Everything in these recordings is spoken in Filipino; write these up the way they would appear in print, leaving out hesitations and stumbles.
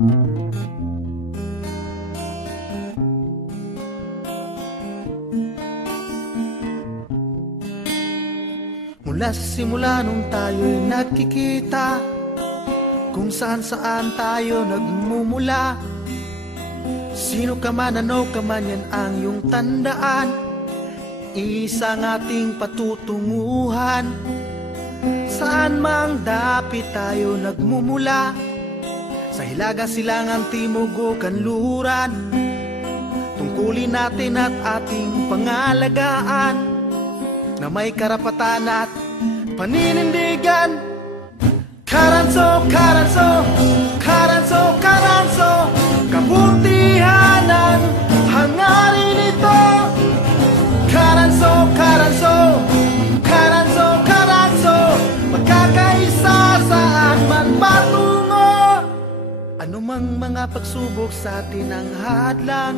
Mula sa simula nung tayo'y nagkikita, kung saan saan tayo nagmumula. Sino ka man, ano ka man, yan ang iyong tandaan. Isang ating patutunguhan. Saan mang dapit tayo nagmumula, sa hilaga, silangan, timog o kanluran. Tungkulin natin at ating pangalagaan, na may karapatan at paninindigan. Karanso, Karanso, Karanso, Karanso, kabutihan ang hangarin ito. Karanso, Karanso, Karanso, Karanso, magkakaisa saan man patungo. Anumang mga pagsubok sa atin ang hadlang,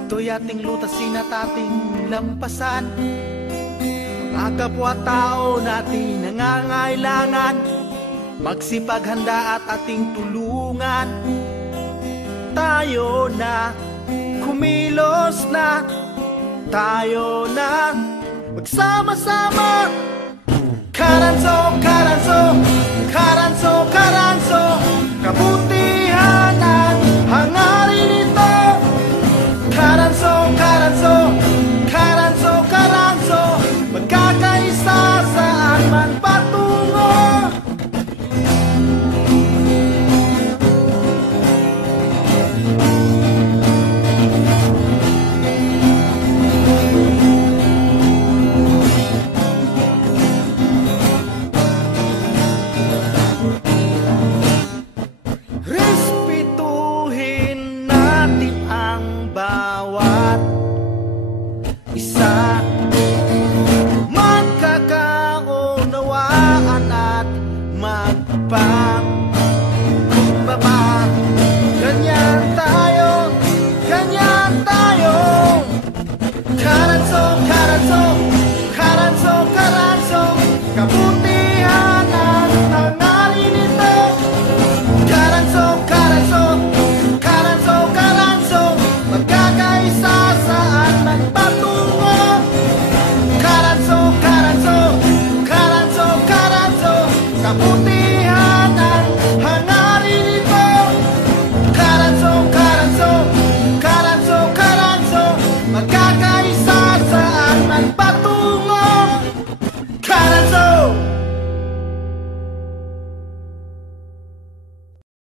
ito'y ating lutasin at ating lampasan. Mga kapwa-tao natin nangangailangan, magsipaghanda at ating tulungan. Tayo na, kumilos na, tayo na, magsama-sama. Karanso, Karanso, Karanso, Karanso,